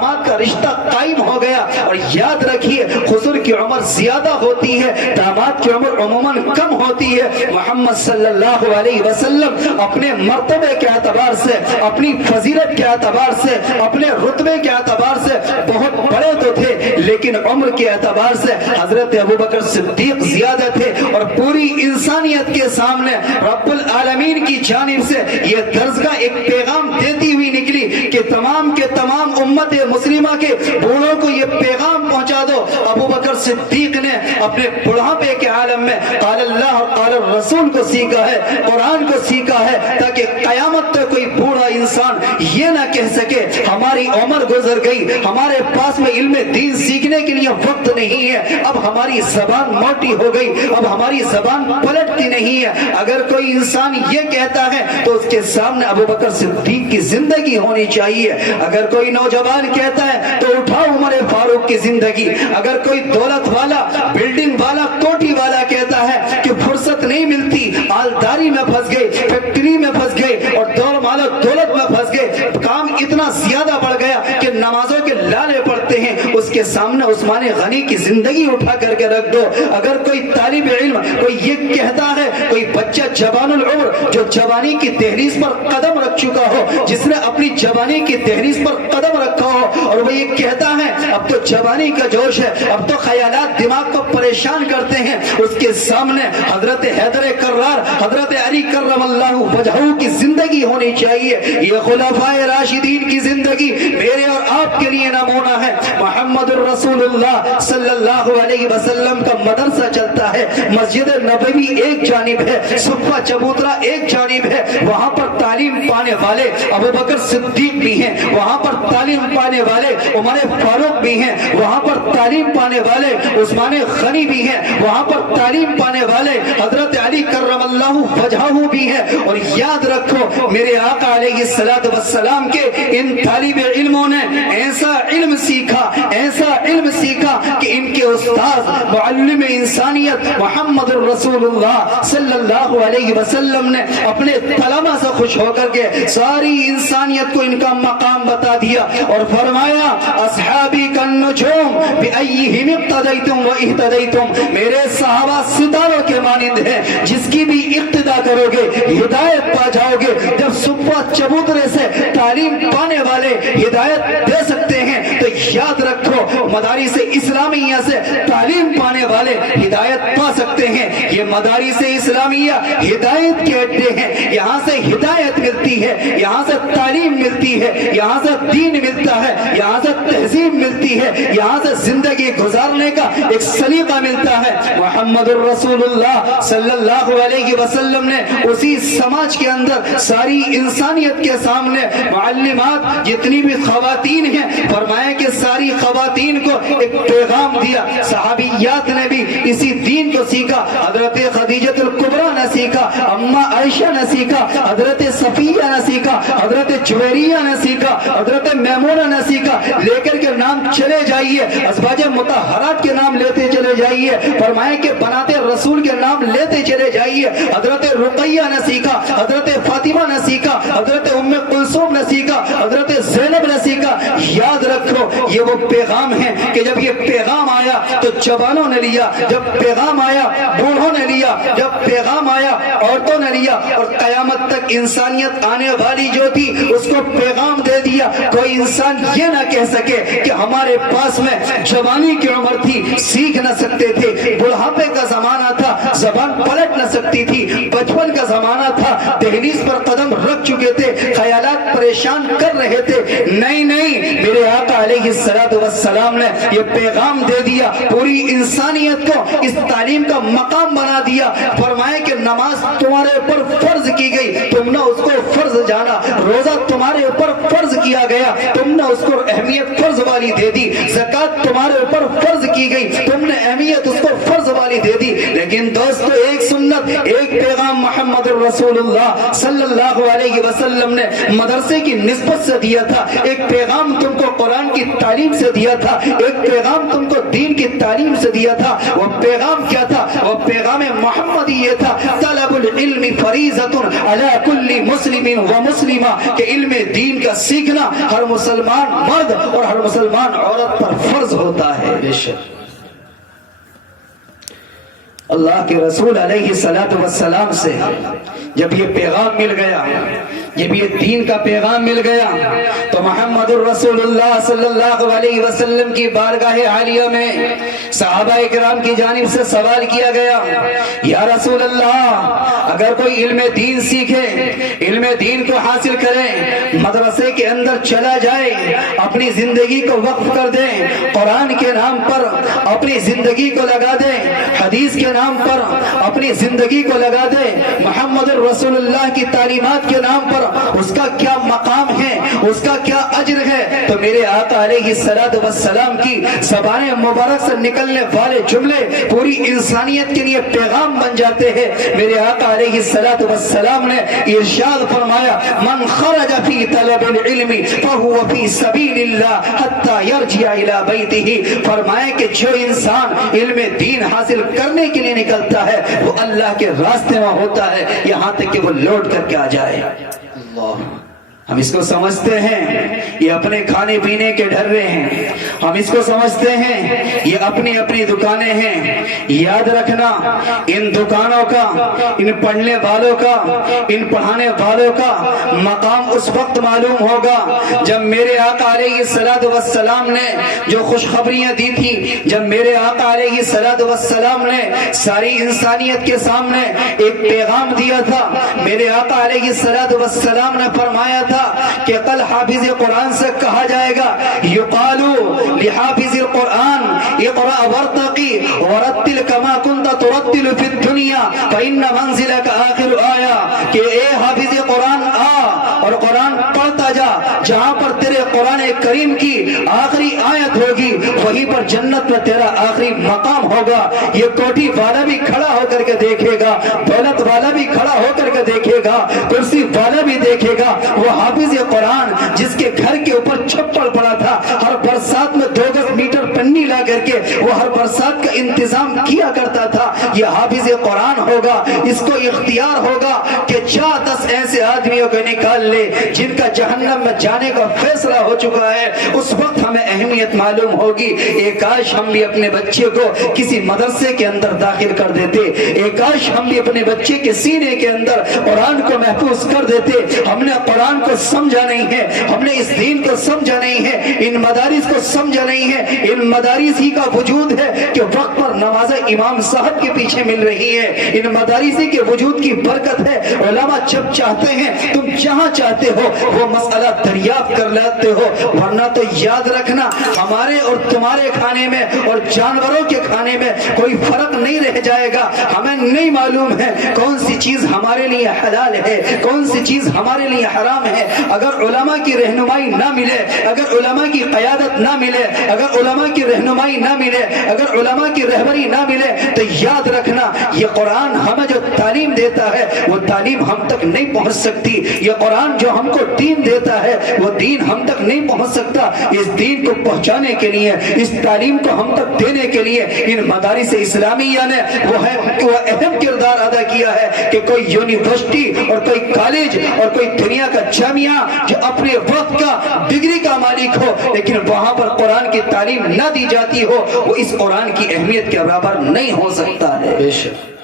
داماد کا رشتہ قائم ہو گیا۔ اور یاد رکھیے حضور کی عمر زیادہ ہوتی ہے، داماد کی عمر عموماً کم ہوتی ہے۔ محمد صلی اللہ علیہ وسلم اپنے مرتبے کے اعتبار سے، اپنی فضیلت کے اعتبار سے، اپنے رتبے کے اعتبار سے بہت بڑے تو تھے، لیکن عمر کے اعتبار سے حضرت ابوبکر صدیق زیادہ تھے۔ اور پوری انسانیت کے سامنے رب العالمین کی جانب سے یہ درسگاہ ایک پیغام دیتی ہوئی نکلی کہ تمام کے تمام امت مسلمہ کے بوڑھوں کو یہ پیغام پہنچا دو۔ ابوبکر صدیق نے اپنے بڑھاپے کے عالم میں قال اللہ اور قال الرسول کو سیکھا ہے، قرآن کو سیکھا ہے، تاکہ قیامت تک کوئی بوڑھا انسان یہ نہ کہہ سکے ہماری عمر گزر گئی، ہمارے پاس میں علم دین سیکھنے کے لیے وقت نہیں ہے، اب ہماری زبان موٹی ہو گئی، اب ہماری زبان پلٹتی نہیں ہے۔ اگر کوئی انسان یہ کہتا ہے تو اس کے سامنے ابوبکر صدیق کی زندگی ہونی چاہیے۔ اگر کوئی نوجوان کہتا ہے تو اٹھاؤ عمر فاروق کی زندگی۔ اگر کوئی دولت والا، بلڈنگ والا، کوٹھی والا کہتا ہے کہ فرصت نہیں ملتی، مالداری میں پھنس گئے، فیکٹری میں پھنس گئے اور دولت میں پھنس گئے، کام اتنا زیادہ بڑھ گیا کہ نمازوں کے لالے پڑتے ہیں، اس کے سامنے عثمان غنی کی زندگی اٹھا کر کے رکھ دو۔ اگر کوئی طالب علم کوئی یہ کہتا ہے، کوئی بچہ جوان العمر جو جوانی کی دہلیز پر قدم رکھ چکا ہو، جس نے اپنی جوانی کی دہلیز پر قدم رکھا ہو اور وہ یہ کہتا ہے اب تو جوانی کا جوش ہے، اب تو خیالات دماغ کو پریشان کرتے ہیں، اس کے سامنے حضرت حیدر کرار، حضرت علی کرم اللہ وجہہ کی زندگی ہونی چاہیے۔ یہ خلفائے راشدین کی زندگی میرے اور آپ کے لیے نمونہ ہے۔ محمد الرسول اللہ صلی اللہ علیہ وسلم کا مدرسہ چلتا ہے، مسجد نبوی ایک جانب ہے، صفہ چبوترا ایک جانب ہے، وہاں پر تعلیم پانے والے ابوبکر صدیق بھی ہیں، وہاں پر تعلیم پانے والے عمر فاروق بھی ہیں، وہاں پر تعلیم پانے والے عثمان غنی بھی ہیں، وہاں پر تعلیم پانے والے حضرت علی کرم اللہ وجہہ بھی ہیں۔ اور یاد رکھو میرے آقا علیہ السلام کے ان طالب علموں نے ایسا علم سیکھا کہ ان کے استاذ معلم انسانیت محمد الرسول اللہ صلی اللہ علیہ وسلم نے اپنے طلبہ سے خوش ہو کر کے ساری انسانیت کو ان کا مقام بتا دیا اور فرمایا اصحابی کالنجوم بأیہم اقتدیتم و اہتدیتم، میرے صحابہ ستاروں کے مانند ہیں، جس کی بھی اقتدا کرو گے ہدایت پا جاؤ گے۔ جب صفہ چبوترے سے تعلیم پانے والے ہدایت دے سکتے ہیں تو یاد رکھو مدارس اسلامیہ سے تعلیم پانے والے ہدایت پا سکتے ہیں۔ یہ مدارس اسلامیہ ہدایت کے اڈے ہیں، یہاں سے ہدایت ملتی ہے، یہاں سے تعلیم ملتی ہے، یہاں سے دین ملتا ہے، یہاں سے تہذیب ملتی ہے، یہاں سے زندگی گزارنے کا ایک سلیقہ ملتا ہے۔ محمد الرسول اللہ صلی اللہ علیہ وسلم نے اسی سماج کے اندر ساری انسانیت کے سامنے معلمات جتنی بھی خواتین ہیں فرمایا کہ ساری خواتین کو ایک پیغام دیا۔ صحابیات نے بھی اسی دین کو سیکھا، حضرت خدیجہ الکبریٰ نے سیکھا، اماں عائشہ نے سیکھا، حضرت صفیہ نے سیکھا، حضرت جویریہ نے سیکھا، حضرت میمونہ نے سیکھا۔ لے کر کے نام چلے جائیے، ازواج مطہرات کے نام لیتے چلے جائیے، فرمایا کہ بنات رسول کے نام لیتے چلے جائیے۔ حضرت رقیہ نے سیکھا، حضرت فاطمہ نے سیکھا، حضرت ام کلثوم نے سیکھا، حضرت زینب نے سیکھا۔ یاد رکھو یہ وہ پیغام ہے کہ جب یہ پیغام آیا تو جوانوں نے لیا، جب پیغام آیا بوڑھوں نے لیا، جب پیغام آیا عورتوں نے لیا، اور قیامت تک انسانیت آنے والی جو تھی اس کو پیغام دے دیا۔ کوئی انسان یہ نہ کہہ سکے کہ ہمارے پاس میں جوانی کی عمر تھی، سیکھ نہ سکتے تھے، بڑھاپے کا زمانہ تھا، زبان پلٹ نہ سکتی تھی، بچپن کا زمانہ تھا، دہلیز پر قدم رکھ چکے تھے، خیالات پریشان کر رہے تھے۔ نہیں میرے آقا علیہ السلام نے یہ پیغام دے دیا، پوری انسانیت کو اس تعلیم کا مقام بنا دیا۔ فرمایا کہ نماز تمہارے اوپر فرض کی گئی، تم نے اس کو فرض جانا، روزہ تمہارے اوپر فرض کیا گیا، تم نے اس کو اہمیت فرض والی دے دی، زکوٰۃ تمہارے اوپر فرض کی گئی، تم نے اہمیت اس کو فرض والی دے دی۔ لیکن دوستو ایک سنت، ایک پیغام محمد الرسول اللہ صلی اللہ علیہ وسلم نے مدرسے کی نسبت سے دیا تھا، ایک پیغام تم کو قرآن کی تعلیم سے دیا تھا، ایک پیغام تم کو دین کی تعلیم سے دیا تھا۔ وہ پیغام کیا تھا؟ وہ پیغام محمدی یہ تھا، طلب العلم فریضۃ علی کل مسلم و مسلمہ، کہ علم دین کا سیکھنا ہر مسلمان مرد اور ہر مسلمان عورت پر فرض ہوتا ہے۔ بے شک اللہ کے رسول علیہ السلام سے جب یہ پیغام مل گیا، جب یہ دین کا پیغام مل گیا، تو محمد الرسول اللہ صلی اللہ علیہ وسلم کی بارگاہ عالیہ میں صحابہ اکرام کی جانب سے سوال کیا گیا، یا رسول اللہ اگر کوئی علم دین سیکھے، علم دین کو حاصل کرے، مدرسے کے اندر چلا جائے، اپنی زندگی کو وقف کر دے، قرآن کے نام پر اپنی زندگی کو لگا دے، حدیث کے نام پر اپنی زندگی کو لگا دے، محمد رسول اللہ کی تعلیمات کے نام پر اس کا کیا مقام ہے، اس کا کیا اجر ہے، تو میرے آقا علیہ السلام کی زبان مبارک سے نکلنے والے جملے پوری انسانیت کے لیے پیغام بن جاتے ہیں۔ میرے آقا علیہ السلام نے ارشاد فرمایا، من خرج فی طلب العلم فہو فی سبیل اللہ حتی یرجع الی بیتہ، فرمایا کہ جو انسان علم دین حاصل کرنے کے لیے نکلتا ہے وہ اللہ کے راستے میں ہوتا ہے یہاں تک کہ وہ لوٹ کر کے آ جائے۔ اللہ، ہم اس کو سمجھتے ہیں یہ اپنے کھانے پینے کے ڈھرے ہیں، ہم اس کو سمجھتے ہیں یہ اپنی اپنی دکانیں ہیں۔ یاد رکھنا، ان دکانوں کا، ان پڑھنے والوں کا، ان پڑھانے والوں کا مقام اس وقت معلوم ہوگا جب میرے آقا علیہ السلام نے جو خوشخبریاں دی تھی، جب میرے آقا علیہ السلام نے ساری انسانیت کے سامنے ایک پیغام دیا تھا۔ میرے آقا علیہ السلام نے فرمایا تھا کہ کل حافظ قرآن سے کہا جائے گا، یقالو لحافظ القرآن اقرأ ورتقی ورتل کما کنت ترتل فی الدنیا فإن منزلک آخر آیا، کہ اے حافظ قرآن آ اور قرآن پڑھتا جا، جہاں پر تیرے قرآن کریم کی آخری آیت ہوگی وہیں پر جنت میں تیرا آخری مقام ہوگا۔ یہ کوٹھی والا بھی کھڑا ہو کر کے دیکھے گا، دولت والا بھی کھڑا ہو کر کے دیکھے گا، کرسی والا بھی دیکھے گا، وہ حافظ قرآن جس کے گھر کے اوپر چھپڑ پڑا تھا، ہر برسات میں 2 گز میٹر پنی لا کر کے وہ ہر برسات کا انتظام کیا کرتا تھا، یہ حافظ قرآن ہوگا۔ اس کو اختیار ہوگا کہ 10 ایسے آدمیوں کو نکال لے جن کا جہنم میں جانے کا فیصلہ ہو چکا ہے۔ اس وقت ہمیں اہمیت معلوم ہوگی، ایک کاش ہم بھی اپنے بچے کو کسی مدرسے کے اندر داخل کر دیتے، ایک کاش ہم بھی اپنے بچے کے سینے کے اندر قرآن کو محفوظ کر دیتے۔ ہم نے قرآن کو سمجھا نہیں ہے، ہم نے اس دین کو سمجھا نہیں ہے، ان مدارس کو سمجھا نہیں ہے۔ ان مدارس ہی کا وجود ہے کہ وقت پر نماز امام صاحب کے پیچھے مل رہی ہے، ان مدارس کے وجود کی برکت ہے۔ علماء جب چاہتے ہیں تم جہاں چاہتے ہو وہ مسئلہ دریافت کر لیتے ہو، ورنہ تو یاد رکھنا ہمارے اور تمہارے کھانے میں اور جانوروں کے کھانے میں کوئی فرق نہیں رہ جائے گا۔ ہمیں نہیں معلوم ہے کون سی چیز ہمارے لیے حلال ہے، کون سی چیز ہمارے لیے حرام ہے۔ اگر علماء کی رہنمائی نہ ملے، اگر علماء کی قیادت نہ ملے، اگر علماء کی رہنمائی نہ ملے، اگر علماء کی رہبری نہ ملے، تو یاد رکھنا یہ قرآن ہمیں جو تعلیم دیتا ہے وہ تعلیم ہم تک نہیں پہنچ سکتی۔ یہ قرآن جو ہم کو دین دیتا ہے وہ دین ہم تک نہیں پہنچ سکتا۔ اس دین کو پہنچانے کے لیے، اس تعلیم کو ہم تک دینے کے لیے ان مدارس اسلامیہ نے وہ اہم کردار ادا کیا ہے کہ کوئی یونیورسٹی اور کوئی کالج اور کوئی دنیا کا جامعہ جو اپنے وقت کا ڈگری کا مالک ہو لیکن وہاں پر قرآن کی تعلیم نہ دی جاتی ہو، وہ اس قرآن کی اہمیت کے برابر نہیں ہو سکتا ہے۔ بے شک